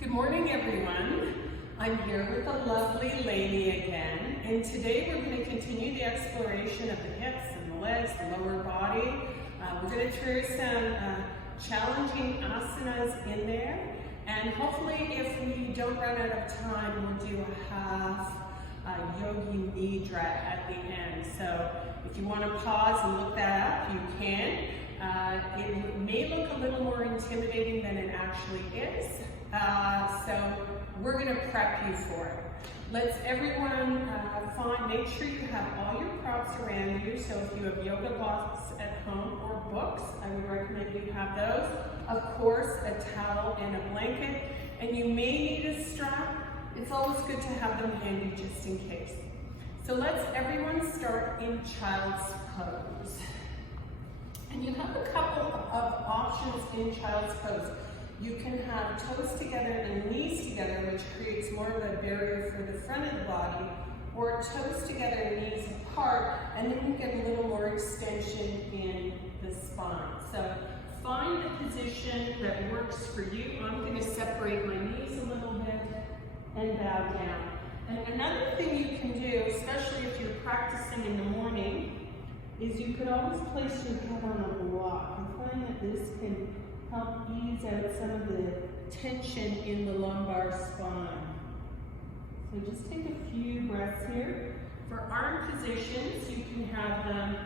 Good morning, everyone. I'm here with the lovely Lainey again, and today we're going to continue the exploration of the hips and the legs, the lower body. We're going to throw some challenging asanas in there, and hopefully if we don't run out of time, we'll do a half yogi nidra at the end. So if you want to pause and look that up, you can. It may look a little more intimidating than it actually is. So we're going to prep you for it. Let's everyone make sure you have all your props around you. So if you have yoga blocks at home or books, I would recommend you have those. Of course, a towel and a blanket. And you may need a strap. It's always good to have them handy just in case. So let's everyone start in child's pose. And you have a couple of options in child's pose. You can have toes together and knees together, which creates more of a barrier for the front of the body, or toes together and knees apart, and then you get a little more extension in the spine. So find the position that works for you. I'm going to separate my knees a little bit and bow down. And another thing you can do, especially if you're practicing in the morning, is you could always place your head on a block. I find that this can help ease out some of the tension in the lumbar spine. So just take a few breaths here. For arm positions, you can have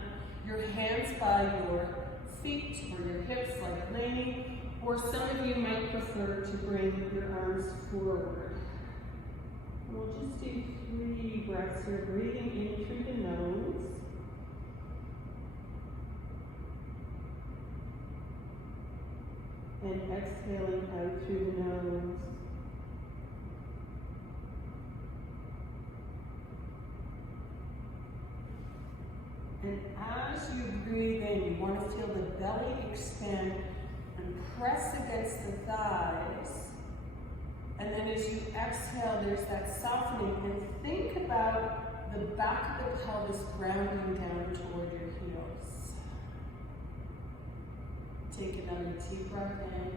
your hands by your feet or your hips like Lainey, or some of you might prefer to bring your arms forward. And we'll just do 3 breaths here, breathing in through the nose. And exhaling out through the nose. And as you breathe in, you want to feel the belly expand and press against the thighs. And then as you exhale, there's that softening. And think about the back of the pelvis grounding down toward your heels. Take another deep breath in.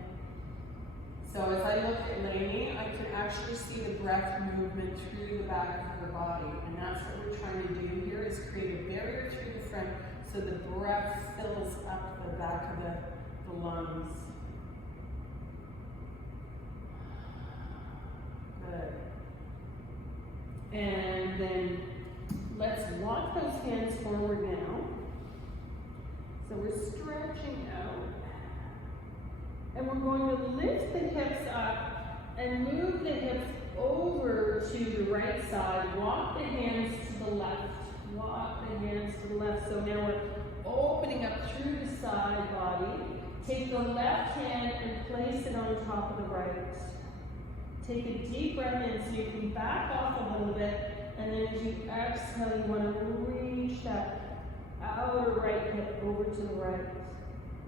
So as I look at Lainey, I can actually see the breath movement through the back of her body. And that's what we're trying to do here, is create a barrier through the front so the breath fills up the back of the lungs. Good. And then let's walk those hands forward now. So we're stretching out. And we're going to lift the hips up and move the hips over to the right side. Walk the hands to the left. Walk the hands to the left. So now we're opening up through the side body. Take the left hand and place it on top of the right. Take a deep breath in so you can back off a little bit. And then as you exhale, you want to reach that outer right hip over to the right.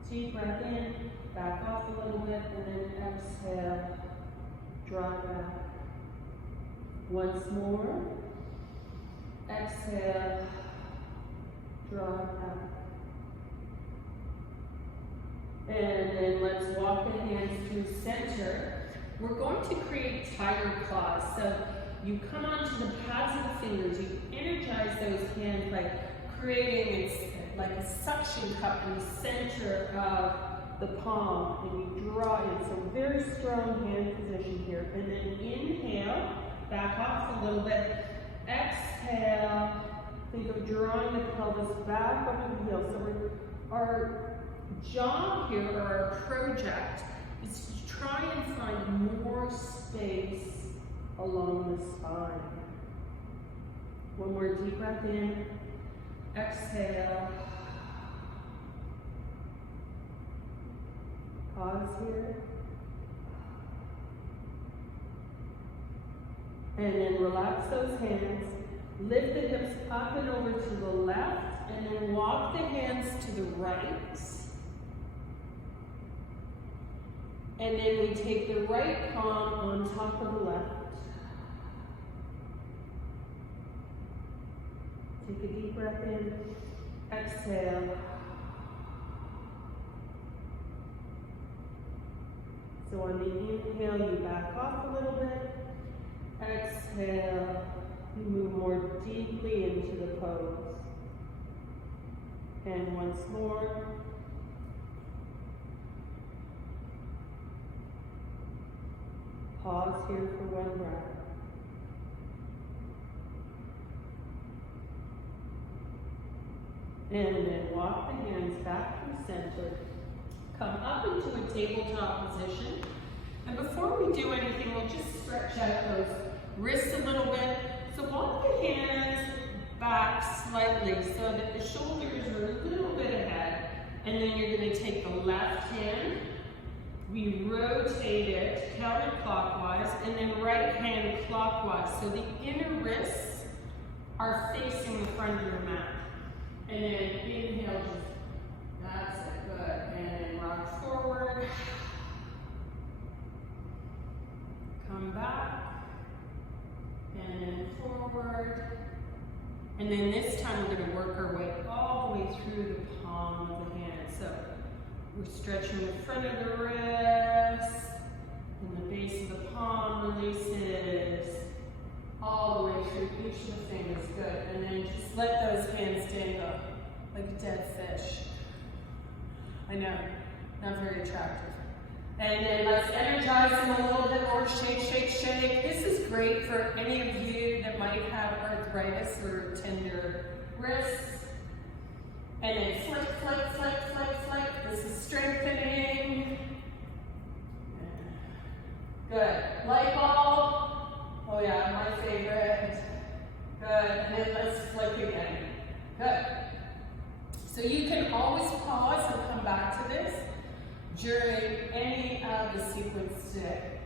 Deep breath in. Back off a little bit, and then exhale, draw it back. Once more. Exhale, draw it back. And then let's walk the hands through center. We're going to create tiger claws. So you come onto the pads of the fingers, you energize those hands by creating like a suction cup in the center of the palm, and you draw in. So very strong hand position here. And then inhale, back off a little bit. Exhale, think of drawing the pelvis back over the heel. So our job here, or our project, is to try and find more space along the spine. One more deep breath in. Exhale. Pause here. And then relax those hands. Lift the hips up and over to the left, and then walk the hands to the right. And then we take the right palm on top of the left. Take a deep breath in. Exhale. So on the inhale, you back off a little bit. Exhale, you move more deeply into the pose. And once more. Pause here for one breath. And then walk the hands back through center. Come up into a tabletop position. And before we do anything, we'll just stretch out those wrists a little bit. So walk the hands back slightly so that the shoulders are a little bit ahead. And then you're going to take the left hand. We rotate it counterclockwise and then right hand clockwise. So the inner wrists are facing the front of your mat. And then inhale, that's it, good. And then rock forward. Come back. And then forward. And then this time we're going to work our way all the way through the palm of the hand. So we're stretching the front of the wrist, and the base of the palm releases all the way through each of the fingers. Good. And then just let those hands dangle like a dead fish. I know, not very attractive. And then let's energize them a little bit more. Shake, shake, shake. This is great for any of you that might have arthritis or tender wrists. And then flick, flick, flick, flick, flick. This is strengthening. Good. Light bulb. Oh yeah, my favorite. Good. And then let's flick again. Good. So you can always pause and come back to this during any of the sequence today.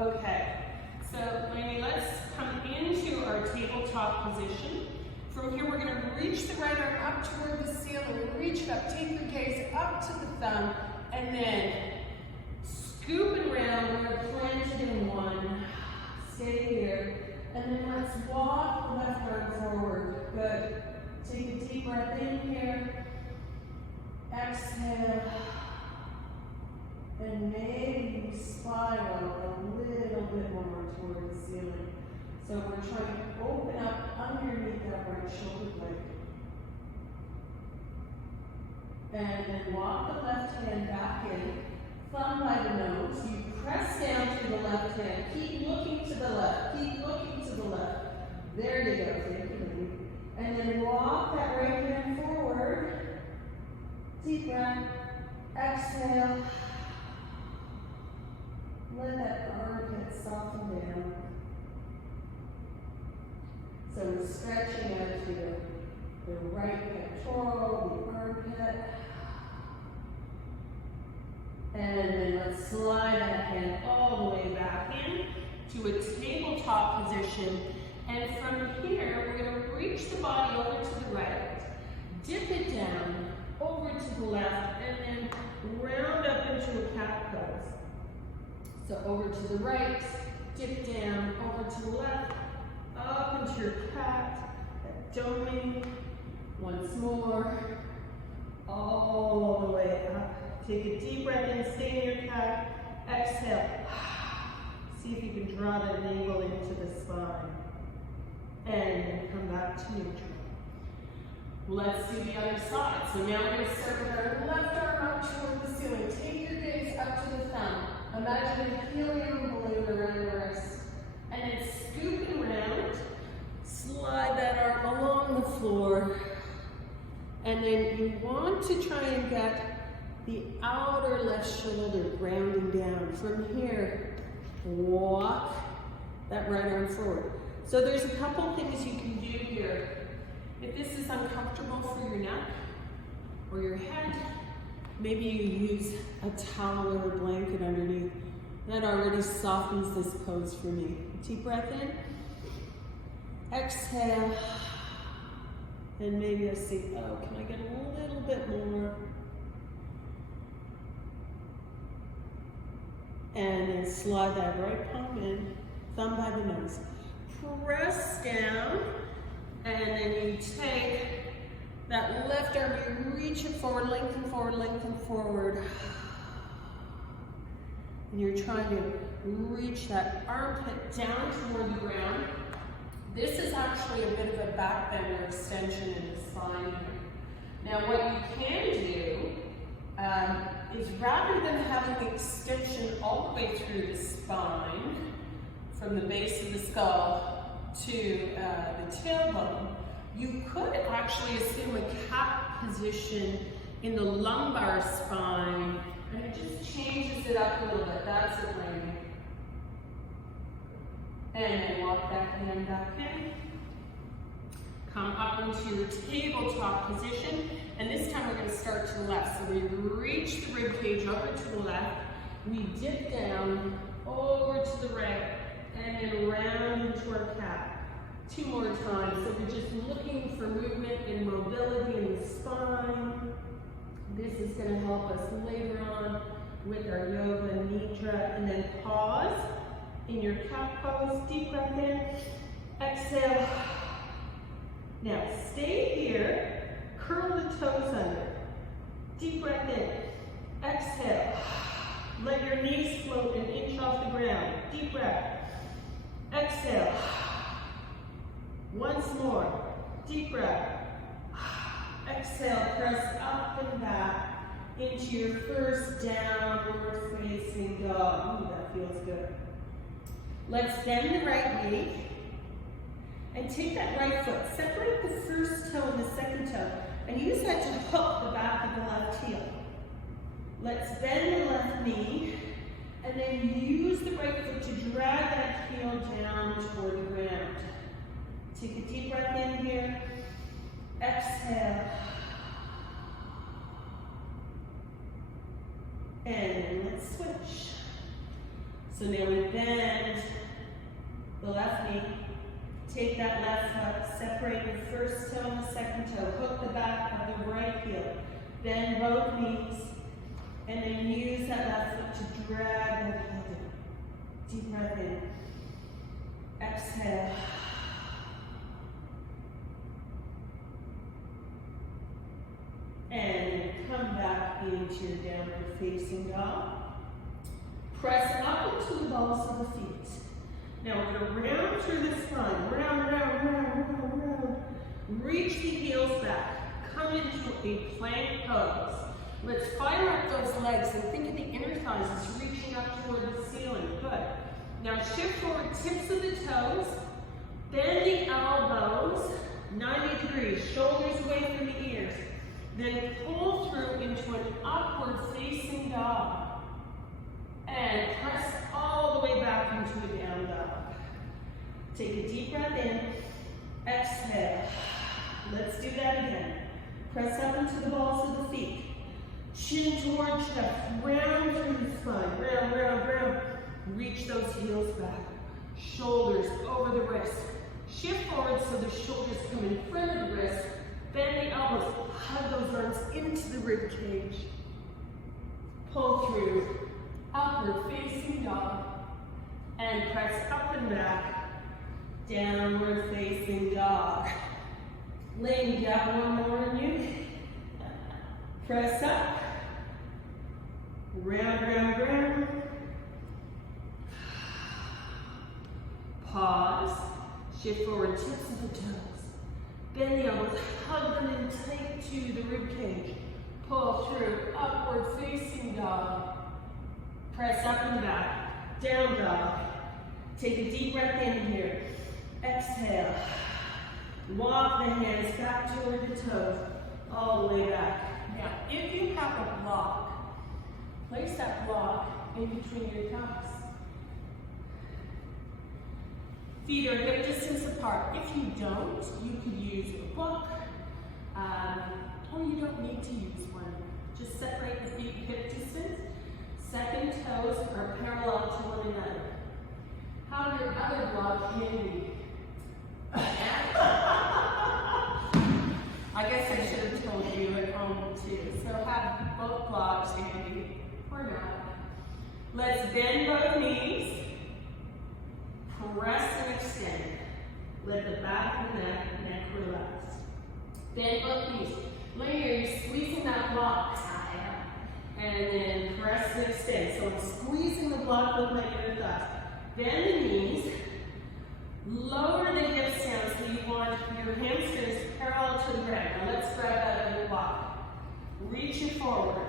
Okay. So Lainey, let's come into our tabletop position. From here, we're going to reach the right arm up toward the ceiling. Reach it up. Take your gaze up to the thumb. And then scoop it around. We're planted in one. Stay here. And then let's walk the left arm forward. Good. Take a deep breath in here. Exhale. And maybe you spiral a little bit more toward the ceiling. So we're trying to open up underneath that right shoulder blade. And then walk the left hand back in, thumb by the nose. You press down to the left hand. Keep looking to the left. Keep looking to the left. There you go. Thank you. And then walk that right hand forward. Deep breath. Exhale. Let that armpit soften down. So we're stretching out to the right pectoral, the armpit. And then let's slide that hand all the way back in to a tabletop position. And from here, we're going to reach the body over to the right, dip it down, over to the left, and then round up into a cat pose. So over to the right, dip down, over to the left, up into your cat, doming, once more, all the way up. Take a deep breath in, stay in your cat, exhale. See if you can draw that navel into the spine. And then come back to neutral. Let's do the other side. So now we're going to start with our left arm up toward the ceiling. Take your gaze up to the thumb. Imagine a helium balloon around the wrist. And then scoop it around. Slide that arm along the floor. And then you want to try and get the outer left shoulder grounding down. From here, walk that right arm forward. So there's a couple things you can do here. If this is uncomfortable for your neck or your head, maybe you use a towel or a blanket underneath. That already softens this pose for me. Deep breath in. Exhale. And maybe I see, oh, can I get a little bit more? And then slide that right palm in, thumb by the nose. Press down, and then you take that left arm, you reach it forward, lengthen forward, lengthen forward. And you're trying to reach that armpit down toward the ground. This is actually a bit of a back bend or extension in the spine here. Now what you can do is rather than having the extension all the way through the spine, from the base of the skull to the tailbone, you could actually assume a cat position in the lumbar spine, and it just changes it up a little bit. That's it, lady. And then walk that hand back in. Come up into your tabletop position, and this time we're going to start to the left. So we reach the rib cage over to the left, we dip down over to the right, and then round into our cat. 2 more times. So we're just looking for movement and mobility in the spine. This is going to help us later on with our yoga nidra. And then pause in your cat pose. Deep breath in. Exhale. Now stay here. Curl the toes under. Deep breath in. Exhale. Let your knees float an inch off the ground. Deep breath. Exhale. Once more. Deep breath. Exhale. Press up and back into your first downward facing dog. Ooh, that feels good. Let's bend the right knee and take that right foot. Separate the first toe and the second toe and use that to hook the back of the left heel. Let's bend the left knee and then use the right foot to drag that heel down toward the ground. Take a deep breath in here. Exhale. And let's switch. So now we bend the left knee. Take that left foot, separate the first toe and the second toe. Hook the back of the right heel. Bend both knees. And then use that left foot to drag that heel down. Deep breath in. Exhale. And come back into your downward facing dog. Press up into the balls of the feet. Now we're going to round through the spine. Round, round, round, round, round. Reach the heels back. Come into a plank pose. Let's fire up those legs and think of the inner thighs as reaching up toward the ceiling. Good. Now shift forward, tips of the toes. Bend the elbows 90 degrees. Shoulders away from the ears. Then pull through into an upward facing dog. And press all the way back into a down dog. Take a deep breath in. Exhale. Let's do that again. Press up into the balls of the feet. Chin toward chest. Round through the spine. Round, round, round. Reach those heels back. Shoulders over the wrist. Shift forward so the shoulders come in front of the wrist. Bend the elbows. Hug those arms into the rib cage. Pull through. Upward facing dog. And press up and back. Downward facing dog. Laying down one more on you. Press up. Round, round, round. Pause. Shift forward, tips of the toes. Bend the elbows, hug them in tight to the rib cage. Pull through, upward facing dog. Press up and back, down dog. Take a deep breath in here. Exhale. Walk the hands back toward the toes, all the way back. Now, if you have a block, place that block in between your thighs. Feet are hip distance apart. If you don't, you could use a book, or you don't need to use one. Just separate the feet hip distance. Second toes are parallel to one another. Have your other block handy. I guess I should have told you at home too. So have both blocks handy, or not. Let's bend both knees. Press and extend. Let the back of the neck relax. Bend both knees. Lay here, you're squeezing that block. And then press and extend. So I'm squeezing the block with my inner thighs. Bend the knees. Lower the hips down so you want your hamstrings parallel to the ground. Now let's grab that other block. Reach it forward.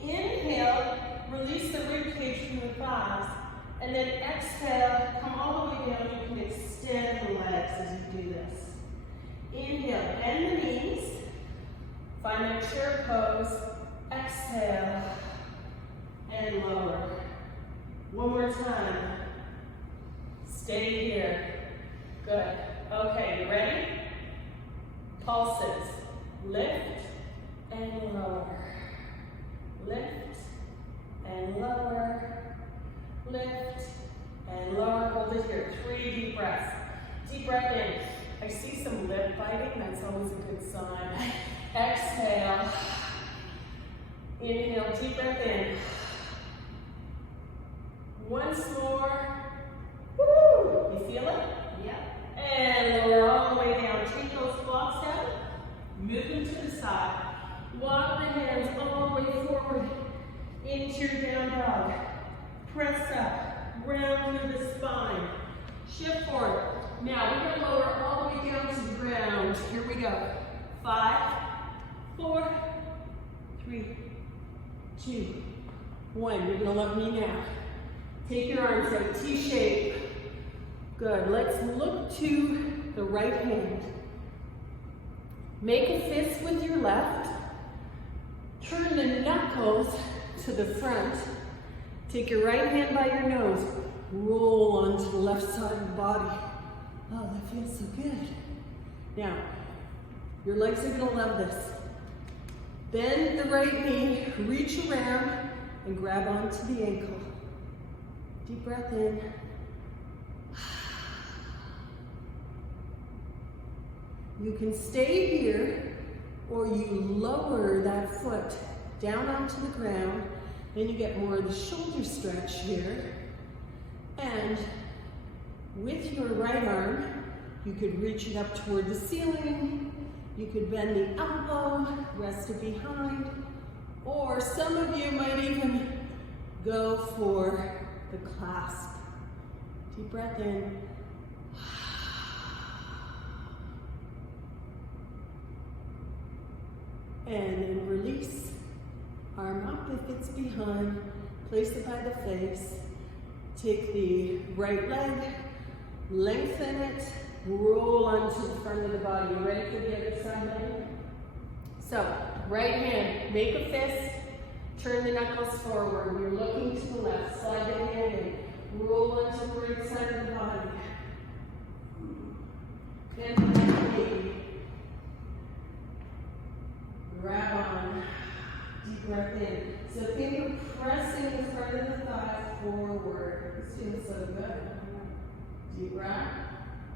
Inhale, release the rib cage from the thighs. And then exhale, come all the way down. You can extend the legs as you do this. Inhale, bend the knees. Find that chair pose. Exhale, and lower. One more time. Stay here. Good. Okay, you ready? Pulses. Lift and lower. Lift and lower. Lift and lower. Hold it here. 3 deep breaths. Deep breath in. I see some lip biting. That's always a good sign. Exhale. Inhale, deep breath in. Once more. Woo! You feel it? Yeah. And lower all the way down. Take those blocks down. Move them to the side. Walk the hands all the way forward into your down dog. Press up. Round through the spine. Shift forward. Now we're going to lower all the way down to the ground. Here we go. 5, 4, 3, 2, 1. You're going to love me now. Take your arms out, T-shape. Good. Let's look to the right hand. Make a fist with your left. Turn the knuckles to the front. Take your right hand by your nose. Roll onto the left side of the body. Oh, that feels so good. Now, your legs are going to love this. Bend the right knee, reach around, and grab onto the ankle. Deep breath in. You can stay here, or you lower that foot down onto the ground. Then you get more of the shoulder stretch here. And with your right arm, you could reach it up toward the ceiling. You could bend the elbow, rest it behind. Or some of you might even go for the clasp. Deep breath in. And then release. Arm up if it's behind. Place it by the face. Take the right leg, lengthen it, roll onto the front of the body. You ready for the other side, buddy? So, right hand, make a fist, turn the knuckles forward. You're looking to the left, slide the hand in, roll onto the right side of the body. Bend the knee. Grab on. Deep breath in. So think of pressing the front of the thigh forward. This feels so good. Deep breath.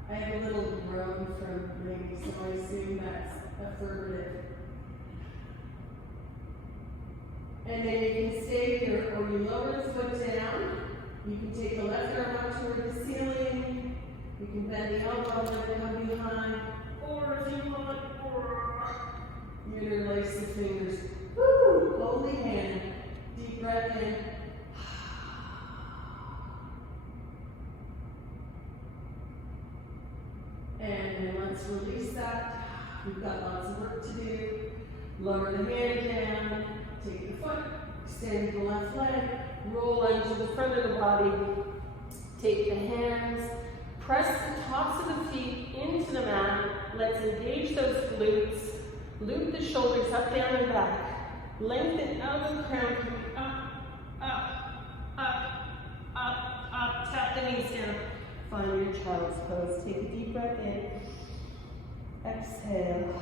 I have a little groan from maybe, so I assume that's affirmative. And then you can stay here, or you lower the foot down. You can take the left arm up toward the ceiling. You can bend the elbow and come behind. Or if you want, interlace the fingers. Woo! Hold the hand. Deep breath in. And then let's release that. We've got lots of work to do. Lower the hand down. Take the foot. Extend the left leg. Roll into the front of the body. Take the hands. Press the tops of the feet into the mat. Let's engage those glutes. Loop the shoulders up, down, and back. Lengthen out of the crown. Up, up, up, up, up. Tap the knees down. Find your child's pose. Take a deep breath in. Exhale.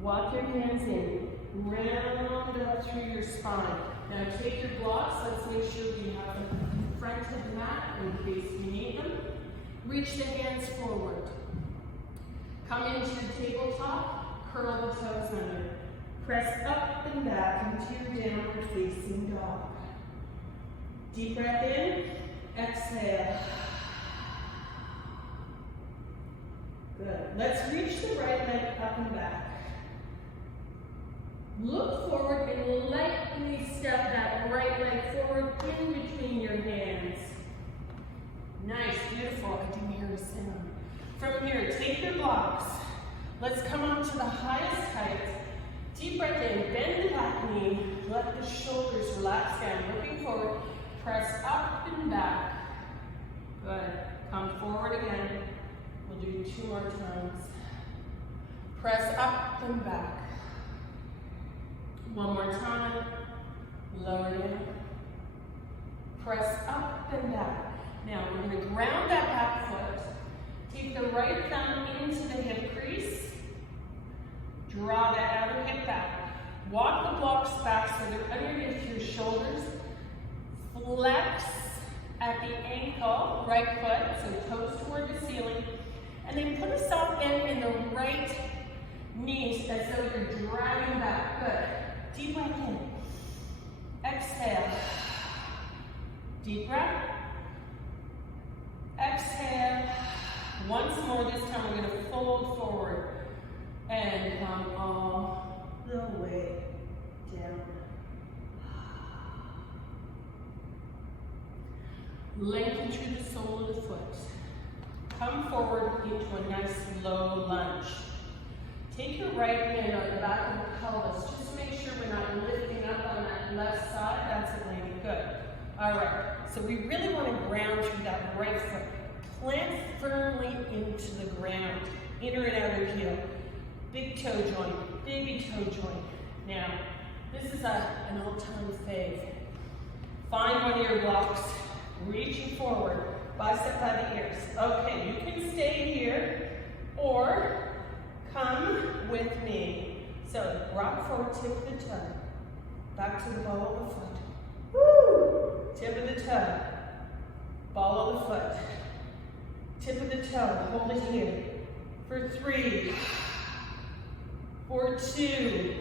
Walk your hands in. Round up through your spine. Now take your blocks. Let's make sure we have the front of the mat in case we need them. Reach the hands forward. Come into the tabletop. Curl the toes under. Press up and back into your downward facing dog. Deep breath in. Exhale. Good. Let's reach the right leg up and back. Look forward and lightly step that right leg forward in between your hands. Nice, beautiful. I didn't hear a sound. From here, take your blocks. Let's come up to the highest height. Deep breath in, bend the back knee. Let the shoulders relax down. Looking forward, press up and back. Good. Come forward again. We'll do 2 more times. Press up and back. 1 more time. Lower down. Press up and back. Now we're going to ground that back foot. Take the right thumb into the hip crease. Draw that outer hip back. Walk the blocks back so they're underneath your shoulders. Flex at the ankle, right foot, so toes toward the ceiling. And then put a soft bend in the right knee as though you're dragging back. Good. Deep breath in. Exhale. Deep breath. Exhale. Once more, this time we're going to fold forward and come all the way down. Lengthen through the sole of the foot. Come forward into a nice low lunge. Take your right hand on the back of the pelvis. Just make sure we're not lifting up on that left side. That's it, lady. Good. All right. So we really want to ground through that right foot. Plant firmly into the ground. Inner and outer heel. Big toe joint. Baby toe joint. Now, this is an old-time fave. Find one of your blocks. Reaching forward. Bicep by the ears. Okay, you can stay here or come with me. So rock forward, tip of the toe. Back to the ball of the foot. Woo! Tip of the toe. Ball of the foot. Tip of the toe. Hold it here. For 3. For 2.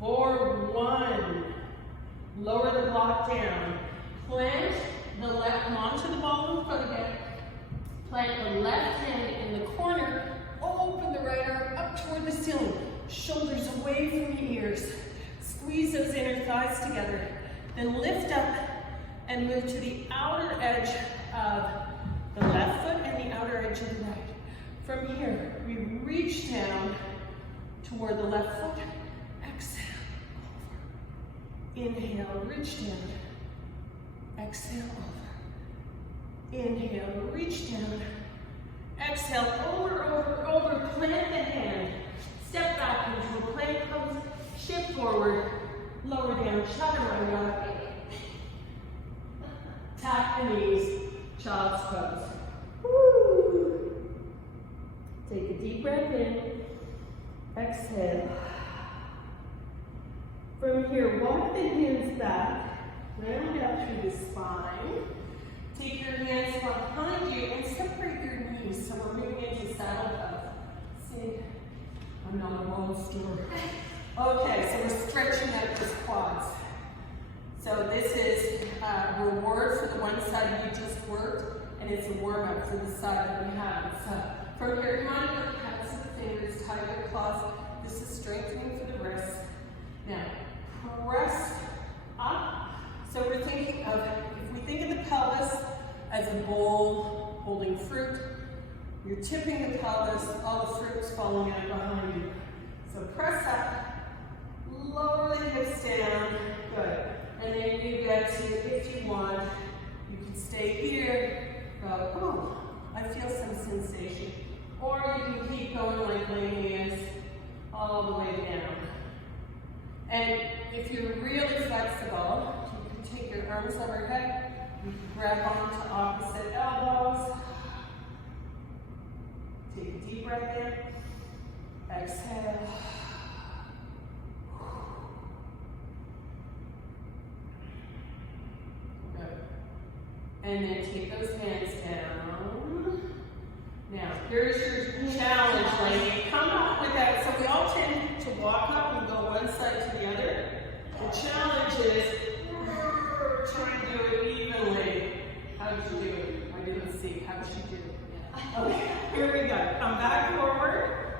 For 1. Lower the block down. Plant the left, come onto the ball of the foot again. Plant the left hand in the corner. Open the right arm up toward the ceiling. Shoulders away from the ears. Squeeze those inner thighs together. Then lift up and move to the outer edge of the left foot and the outer edge of the right. From here, we reach down toward the left foot. Exhale. Inhale, reach down. Exhale, over. Inhale, reach down. Exhale, over, over, over. Plant the hand. Step back into a plank pose. Shift forward. Lower down, chaturanga. Tap the knees. Child's pose. Woo. Take a deep breath in. Exhale. From here, walk the hands back. Round out through the spine. Take your hands behind you and separate your knees. So we're moving into saddle pose. See, I'm not a monster. Okay, so we're stretching out those quads. So this is a reward for the one side we just worked, and it's a warm-up for the side that we haven't. So from here, come on, put the hands to the fingers, tie your claws. This is strengthening for the wrists. Now, press up. So we're thinking of, if we think of the pelvis as a bowl holding fruit, you're tipping the pelvis, all the fruit's falling out behind you. So press up, lower the hips down, good. And then you get to, if you want, you can stay here, go, oh, I feel some sensation. Or you can keep going like Lainey is, all the way down. And if you're really flexible, take your arms overhead, you can grab onto opposite elbows. Take a deep breath in. Exhale. Good. And then take those hands down. Now, here's your challenge, lady. Come up with that. So we all tend to walk up and go one side to the other. The challenge is try to do it evenly. How did you do it? I didn't see. How did you do it? Yeah. Okay, here we go. Come back forward.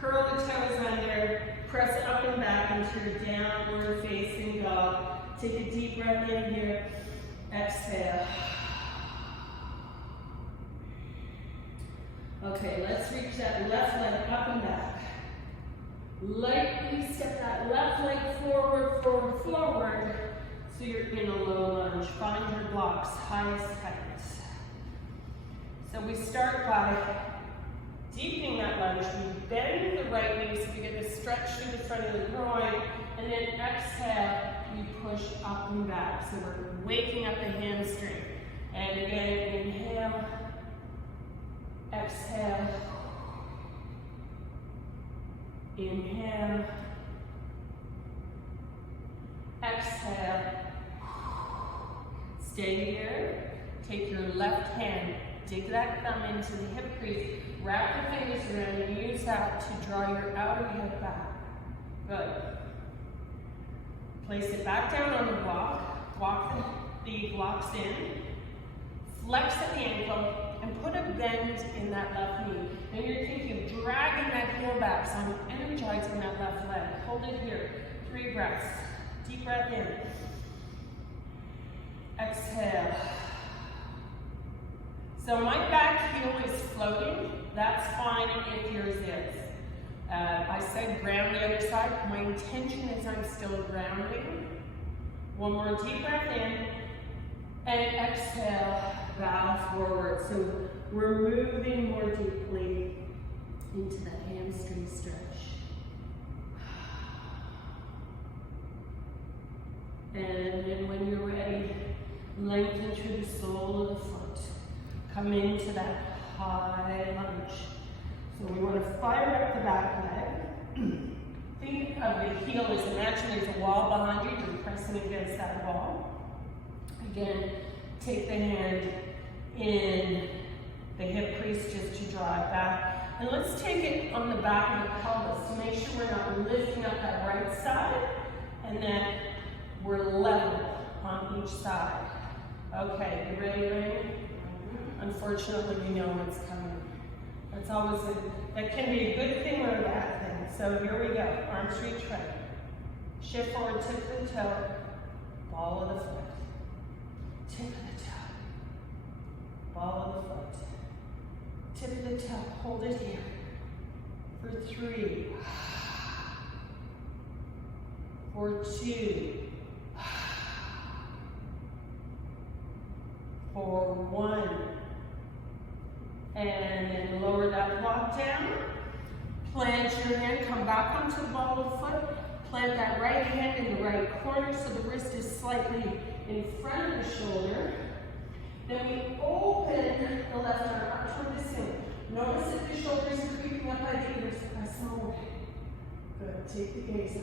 Curl the toes under. Press up and back into your downward facing dog. Take a deep breath in here. Exhale. Okay, let's reach that left leg up and back. Lightly step that left leg forward, forward, forward. So you're in a low lunge. Find your blocks, highest height. So we start by deepening that lunge. We bend the right knee so we get a stretch through the front of the groin. And then exhale, we push up and back. So we're waking up the hamstring. And again, inhale, exhale, inhale, exhale. Stay here. Take your left hand, dig that thumb into the hip crease, wrap your fingers around and use that to draw your outer hip back. Good. Place it back down on the block, walk the blocks in, flex at the ankle, and put a bend in that left knee. And you're thinking of dragging that heel back, so I'm energizing that left leg. Hold it here. 3 breaths. Deep breath in. Exhale. So my back heel is floating. That's fine if yours is. I said ground the other side. My intention is I'm still grounding. One more deep breath in. And exhale, bow forward. So we're moving more deeply into that hamstring stretch. And then when you're ready, lengthen through the sole of the foot. Come into that high lunge. So we want to fire up the back leg. Think of the heel as imagine there's a wall behind you. You're pressing against that wall. Again, take the hand in the hip crease just to draw it back. And let's take it on the back of the pelvis to make sure we're not lifting up that right side and that we're level on each side. Okay, you ready, Lynn? Unfortunately, we know what's coming. That's always that can be a good thing or a bad thing. So here we go. Arms reach right. Shift forward, tip of the toe, ball of the foot. Tip of the toe, ball of the foot. Tip of the toe, hold it here. For 3. For 2. For 1. And then lower that block down. Plant your hand, come back onto the ball of the foot. Plant that right hand in the right corner so the wrist is slightly in front of the shoulder. Then we open the left arm up toward the ceiling. Notice if the shoulders are creeping up by the ears, press them away. Good, take the gaze up.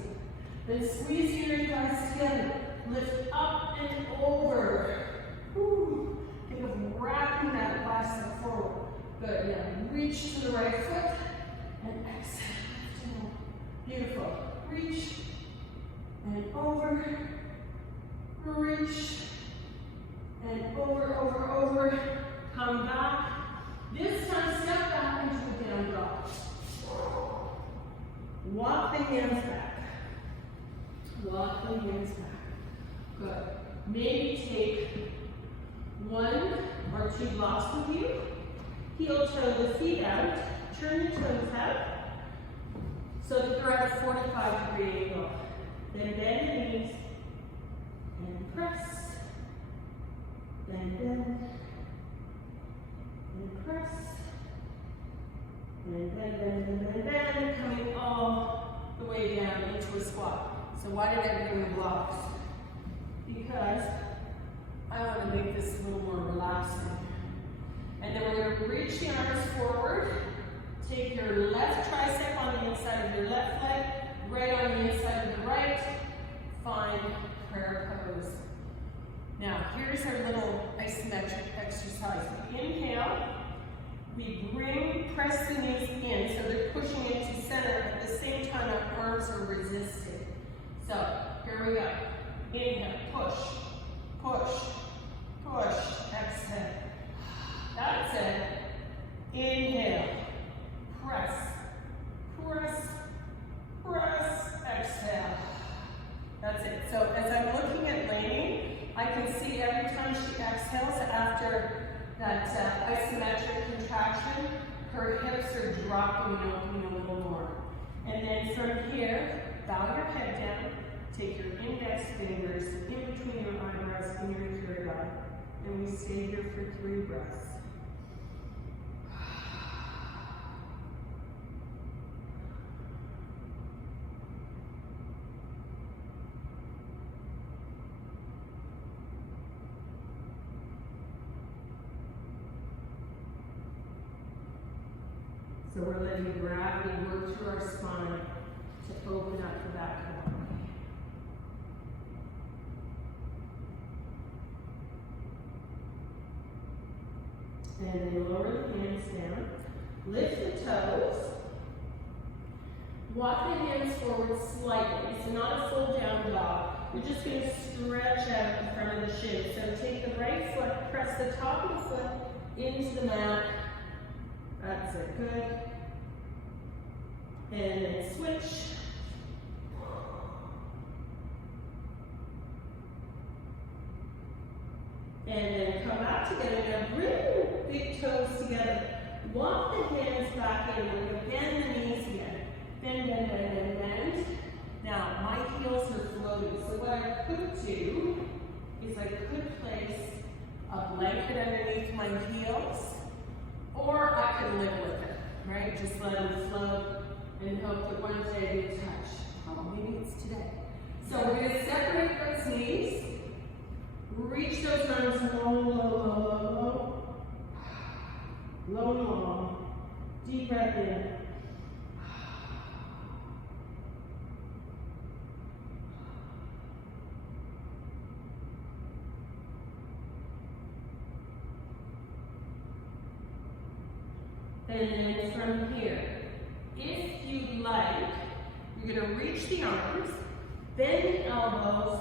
Then squeeze your thighs together. Lift up and over. Whew. Think of wrapping that bicep forward. Good, now reach to the right foot and exhale. Beautiful. Reach and over. Reach and over. Come back. This time step back into a down dog. Walk the hands back. Walk the hands back. Good. Maybe take 1 or 2 blocks with you. Heel toe the feet out. Turn your toes out so that they're at a 45-degree angle. Then bend the knees and press. Then bend. And press. And bend. Coming all the way down into a squat. So why did I bring the blocks? Because I want to make this a little more relaxing. And then we're going to reach the arms forward. Take your left tricep on the inside of your left leg, right on the inside of the right. Find prayer pose. Now, here's our little isometric exercise. We inhale. We press the knees in so they're pushing into center. At the same time, our arms are resisting. So, here we go. Inhale, push, push, push, exhale. That's it. Inhale. Press. Press. Press. Exhale. That's it. So as I'm looking at Lainey, I can see every time she exhales after that isometric contraction, her hips are dropping and opening a little more. And then from here, bow your head down, take your index fingers in between your eyebrows and your third eye. And we stay here for 3 breaths. So we're letting gravity work through our spine to open up the back of the body. And then lower the hands down. Lift the toes. Walk the hands forward slightly. So not a full down dog. We're just going to stretch out in front of the shin. So take the right foot, press the top of the foot into the mat. That's it, good. And then switch. And then come back together. Now bring your big toes together. Walk the hands back in. We're going to bend the knees again. Bend, bend, bend, bend, bend. Now, my heels are floating. So what I could do is I could place a blanket underneath my heels. Or I could live with it, right? Just let them float and hope that one day they touch. Oh, maybe it's today. So we're going to separate those knees. Reach those arms low, low, low, low, low. Low, long. Deep breath in. And then from here, if you'd like, you're going to reach the arms, bend the elbows,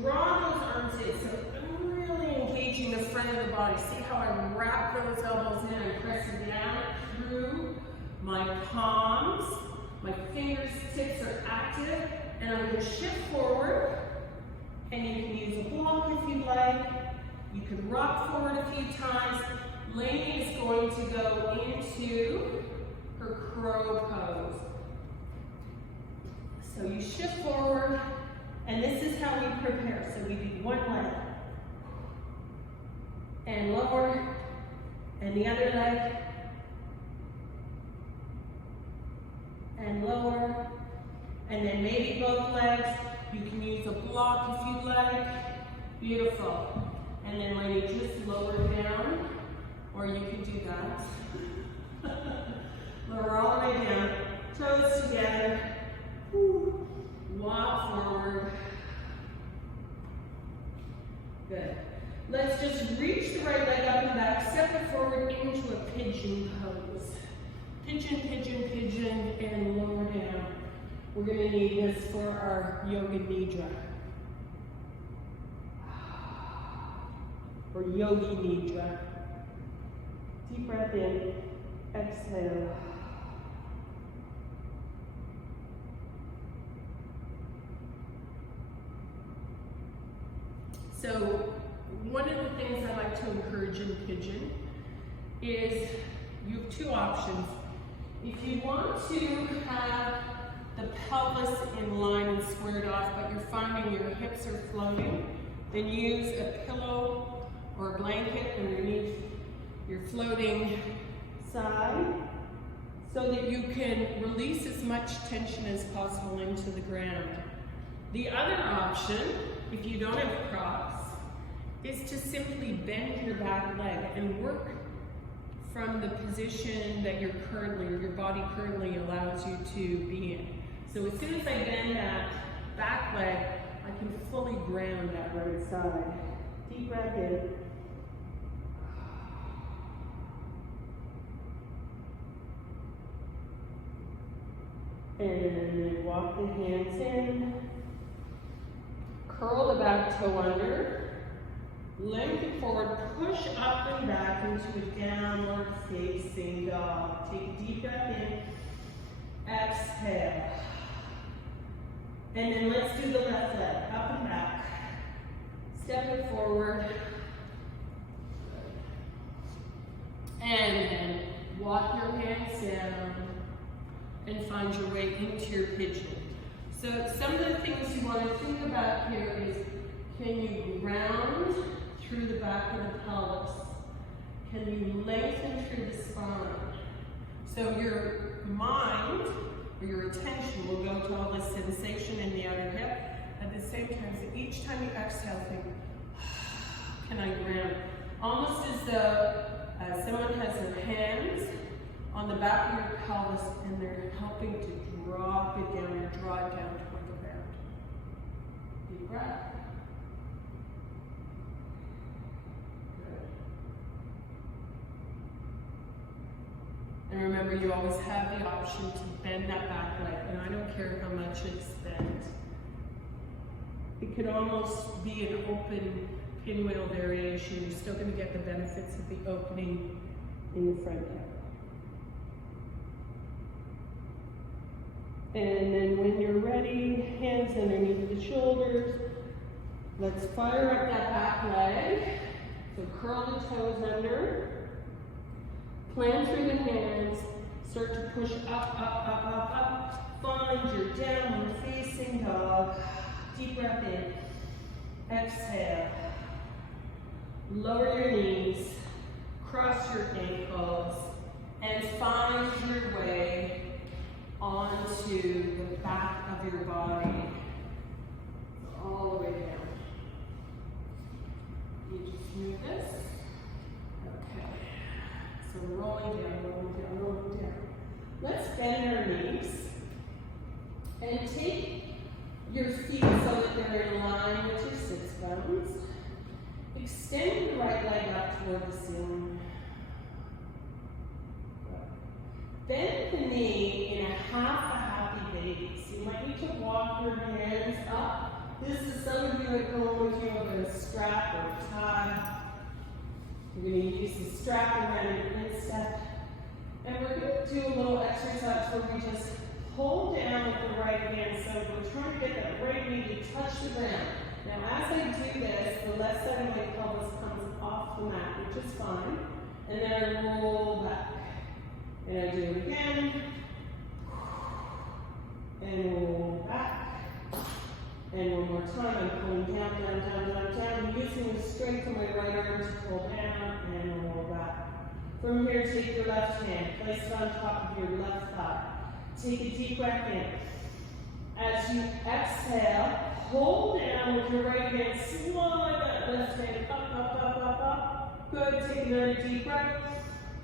draw those arms in. So I'm really engaging the front of the body. See how I wrap those elbows in and press them down through my palms. My fingertips are active, and I'm going to shift forward. And you can use a block if you'd like. You can rock forward a few times. Lainey is going to go into her crow pose. So you shift forward, and this is how we prepare. So we do one leg, and lower, and the other leg, and lower, and then maybe both legs. You can use a block if you'd like. Beautiful. And then Lainey, just lower down. Or you can do that. Lower all the way down, toes together. Woo. Walk forward. Good. Let's just reach the right leg up and back, step it forward into a pigeon pose. Pigeon, pigeon, pigeon, and lower down. We're going to need this for our yoga nidra. Or yogi nidra. Deep breath in, exhale. So one of the things I like to encourage in pigeon is you have 2 options. If you want to have the pelvis in line and squared off, but you're finding your hips are floating, then use a pillow or a blanket underneath your floating side so that you can release as much tension as possible into the ground. The other option, if you don't have props, is to simply bend your back leg and work from the position that you're currently, or your body currently allows you to be in. So as soon as I bend that back leg, I can fully ground that right side. Deep breath in. And then walk the hands in. Curl the back toe under. Lengthen forward, push up and back into a downward facing dog. Take a deep breath in, exhale. And then let's do the left leg, up and back. Step it forward. And then walk your hands down and find your way into your pigeon. So some of the things you want to think about here is, can you ground through the back of the pelvis? Can you lengthen through the spine? So your mind or your attention will go to all the sensation in the outer hip. At the same time, so each time you exhale, think, can I ground? Almost as though someone has their hands on the back of your pelvis and they're helping to drop it down or draw it down toward the ground. Deep breath. And remember, you always have the option to bend that back leg, and I don't care how much it's bent. It could almost be an open pinwheel variation. You're still going to get the benefits of the opening in the front hip. And then when you're ready, hands underneath the shoulders. Let's fire up that back leg. So curl the toes under. Plant through the hands, start to push up, up, up, up, up. Find your downward facing dog. Deep breath in. Exhale. Lower your knees, cross your ankles, and find your way onto the back of your body. All the way down. You just move this. Okay. So rolling down, rolling down, rolling down. Let's bend our knees and take your feet so that they're in line with your sits bones. Extend the right leg up toward the ceiling. Bend the knee in a half a happy baby. So you might need to walk your hands up. This is some of you at home if you have a strap or a tie. You're going to use the strap around your instep. And we're going to do a little exercise where we just hold down with the right hand. So we're trying to get that right knee to touch the ground. Now as I do this, the left side of my pelvis comes off the mat, which is fine. And then I roll back. And I do it again. And roll back. And one more time, I'm pulling down, down, down, down, down, using the strength of my right arm to pull down and roll back. From here, take your left hand, place it on top of your left thigh. Take a deep breath in. As you exhale, hold down with your right hand, slide that left hand up, up, up, up, up. Good, take another deep breath.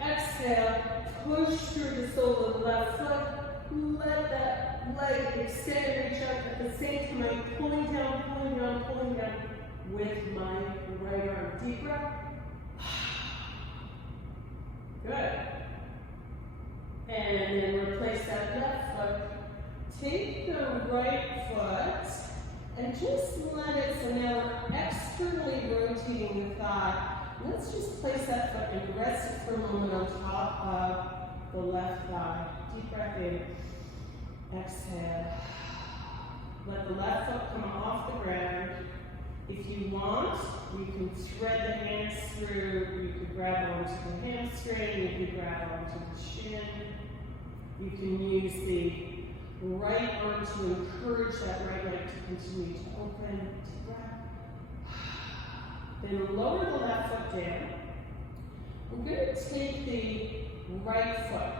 Exhale, push through the sole of the left foot. Let that leg extend and reach up at the same time. I'm pulling down, pulling down, pulling down with my right arm. Deep breath. Good. And then replace that left foot. Take the right foot and just let it, so now we're externally rotating the thigh. Let's just place that foot and rest it for a moment on top of the left thigh. Deep breath in. Exhale. Let the left foot come off the ground. If you want, you can thread the hands through. You could grab onto the hamstring. You could grab onto the shin. You can use the right arm to encourage that right leg to continue to open. Deep breath. Then lower the left foot down. We're going to take the right foot.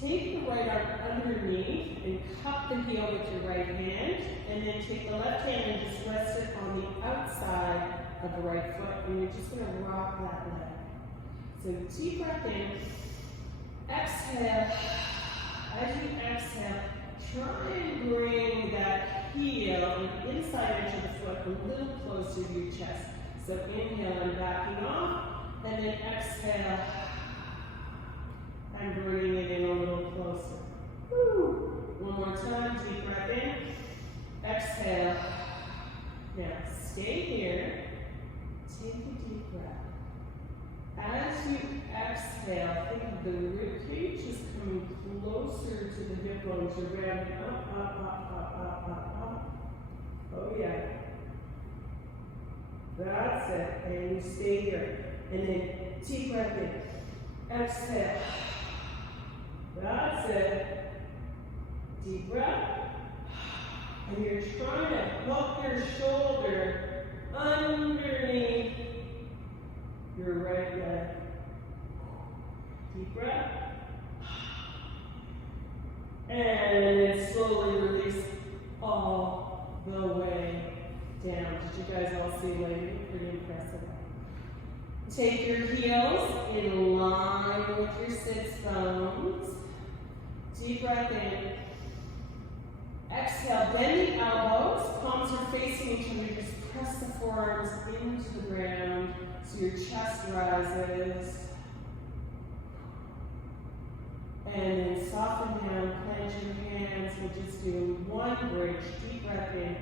Take the right arm underneath and cup the heel with your right hand, and then take the left hand and just rest it on the outside of the right foot, and you're just going to rock that leg. So deep breath in, exhale. As you exhale, try and bring that heel and the inside edge of the foot a little closer to your chest. So inhale and backing off, and then exhale. And bringing it in a little closer. Woo. One more time, deep breath in. Exhale. Now stay here. deep breath. As you exhale, think of the rib cage is coming closer to the hip bones. You're rounding up, up, up, up, up, up, up. Oh yeah. That's it. And you stay here. And then deep breath in. Exhale. That's it. Deep breath. And you're trying to hook your shoulder underneath your right leg. Deep breath. And then slowly release all the way down. Did you guys all see lady? Pretty impressive. Take your heels in line with your sits bones. Deep breath in. Exhale, bend the elbows, palms are facing each other. Just press the forearms into the ground so your chest rises. And then soften down, plant your hands. We'll just do one bridge. Deep breath in.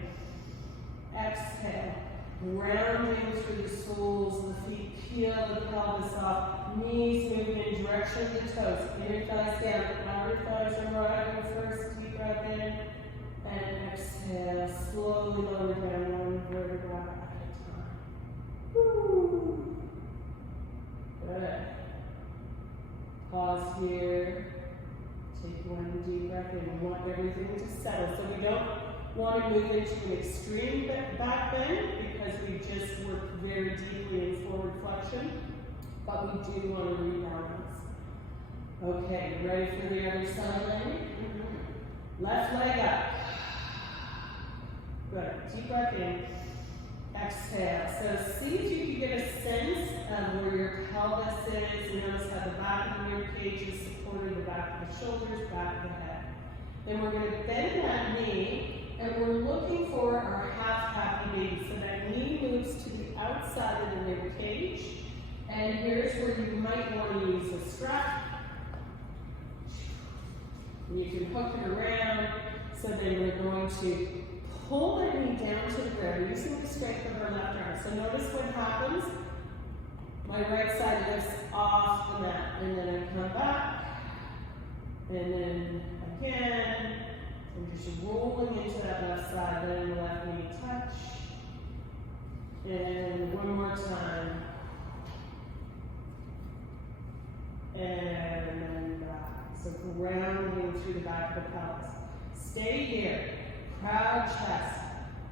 Exhale. Rounding through the soles of the feet. Peel the pelvis off. Knees move in direction of the toes. Inner thighs down. Outer thighs are rising first. Deep breath in. And exhale. Slowly lower down one vertebra at a time. Woo. Good. Pause here. Take one deep breath in. We want everything to settle. So we don't want to move into an extreme back bend because we just worked very deeply in forward flexion, but we do want to rebalance. Okay, ready for the other side, lady? Left leg up. Good. Deep breath in. Exhale. So see if you can get a sense of where your pelvis is. Notice how the back of your cage is supporting the back of the shoulders, back of the head. Then we're going to bend that knee, and we're looking for our half happy baby. So that knee moves to the outside of the rib cage. And here's where you might want to use a strap. And you can hook it around. So then we're going to pull that knee down to the ground using the strength of our left arm. So notice what happens. My right side lifts off the mat, and then I come back, and then again. I'm just rolling into that left side, then the left knee touch. And one more time. And then back. So grounding through the back of the pelvis. Stay here. Proud chest.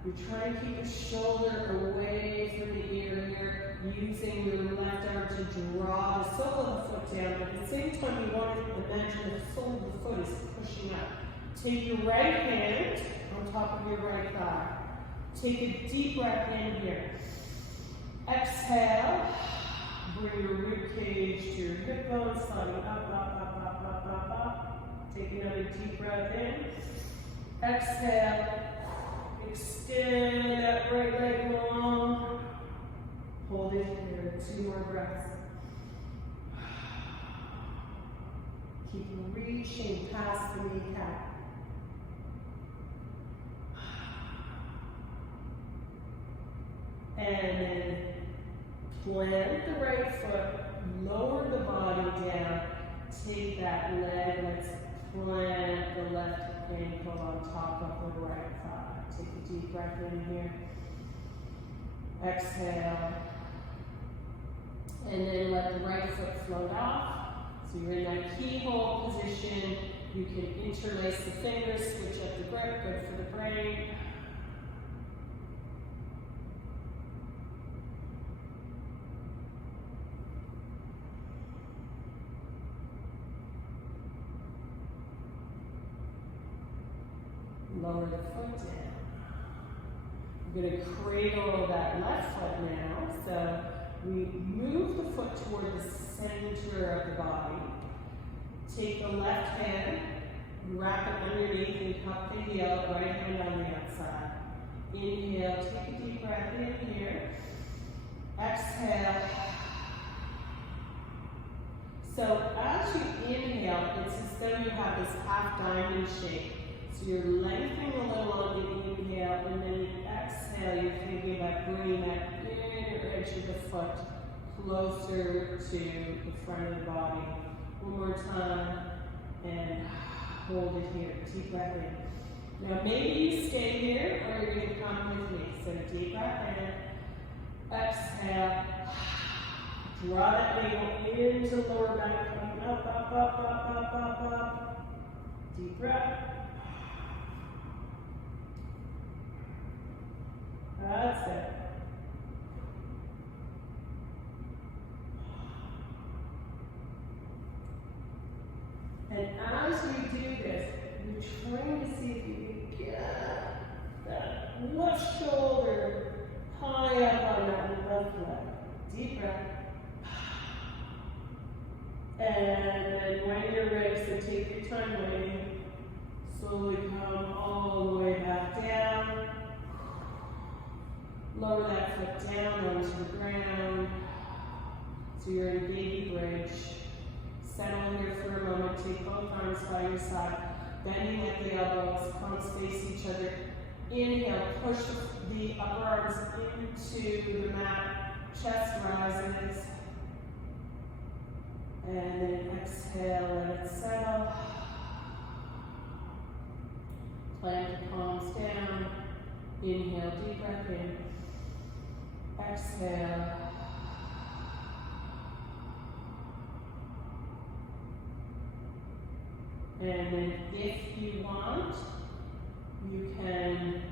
You're trying to keep your shoulder away from the ear here, using your left arm to draw the sole of the foot down. But at the same time, you want to imagine the sole of the foot is pushing up. Take your right hand on top of your right thigh. Take a deep breath in here. Exhale. Bring your rib cage to your hip bones, sliding up, up, up, up, up, up, up. Take another deep breath in. Exhale. Extend that right leg long. Hold it here. 2 more breaths. Keep reaching past the kneecap. And then plant the right foot, lower the body down, take that leg, let's plant the left ankle on top of the right thigh. Take a deep breath in here. Exhale. And then let the right foot float off. So you're in that keyhole position. You can interlace the fingers, switch up the grip, good for the brain. Lower the foot down. We're going to cradle that left foot now. So we move the foot toward the center of the body. Take the left hand, wrap it underneath and cup the heel, right hand on the outside. Inhale, take a deep breath in here. Exhale. So as you inhale, it's as though you have this half diamond shape. So you're lengthening a little on the inhale, and then you exhale, you're thinking about bringing that inner edge of the foot closer to the front of the body. One more time, and hold it here. Deep breath in. Now maybe you stay here, or you're going to come with me. So deep breath in. Exhale. Draw that navel into the lower back, coming up, up, up, up, up, up, up. Deep breath. That's it. And as you do this, you're trying to see if you can get that left shoulder high up on that left leg. Deep breath. And then when you're ready, so take your time waiting. Slowly come all the way back down. Lower that foot down onto the ground. So you're in baby bridge. Settle here for a moment. Take both arms by your side. Bending at the elbows. Palms face each other. Inhale. Push the upper arms into the mat. Chest rises. And then exhale, let it settle. Plant the palms down. Inhale, deep breath in. Exhale. And then if you want, you can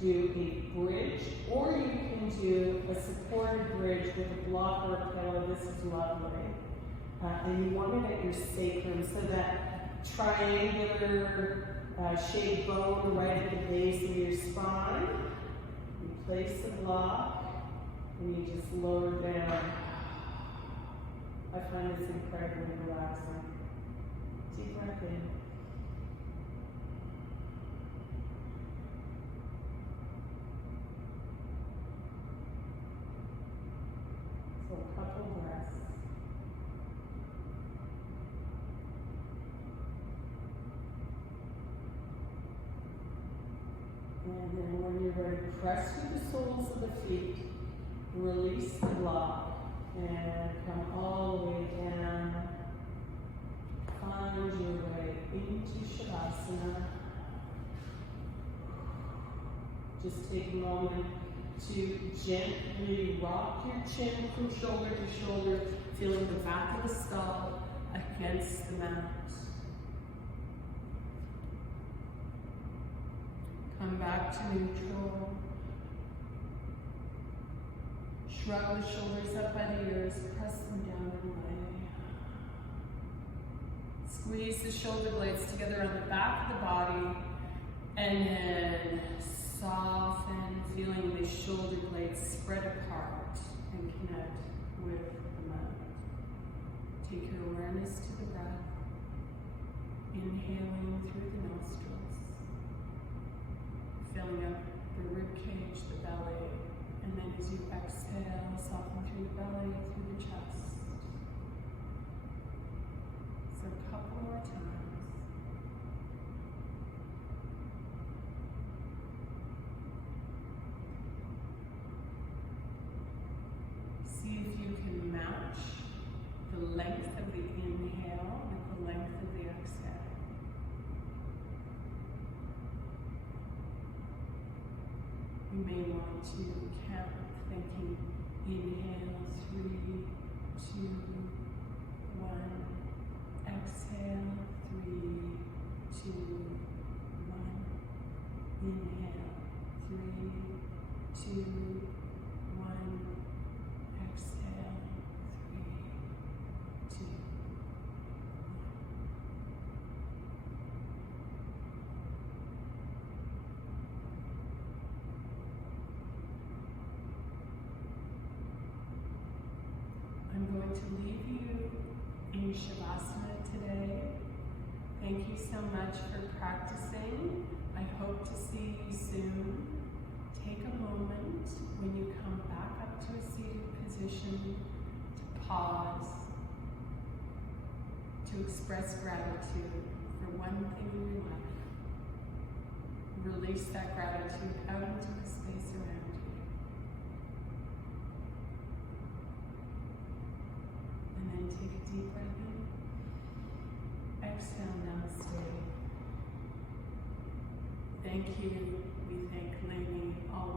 do a bridge, or you can do a supported bridge with a block or a pillow. This is lovely. And you want it at your sacrum, so that triangular shaped bone right at the base of your spine. You place the block, and you just lower down. I find this incredibly relaxing. Deep breath in. So a couple breaths. And then when you're ready, press with the soles of the feet, release the block, and come all the way down. Find your way into Shavasana. Just take a moment to gently rock your chin from shoulder to shoulder, feeling the back of the skull against the mat. Come back to neutral. Shrug the shoulders up by the ears, press them down and away. Squeeze the shoulder blades together on the back of the body, and then soften, feeling the shoulder blades spread apart and connect with the mat. Take your awareness to the breath, inhaling through the nostrils, filling up the rib cage, the belly, and then as you exhale, soften through the belly, through the chest. So a couple more times. See if you can match the length of the inhale with the length of the exhale. You may want to count, thinking, inhale, 3, 2, 1, exhale, 3, 2, 1, inhale, 3, 2, 1, exhale, 3, 2, 1. I'm going to leave you in Shavasana today. Thank you so much for practicing. I hope to see you soon. Take a moment when you come back up to a seated position to pause, to express gratitude for one thing in your life. Release that gratitude out into the space around you. take a deep breath in. Exhale, namaste. Thank you. We thank Lainey all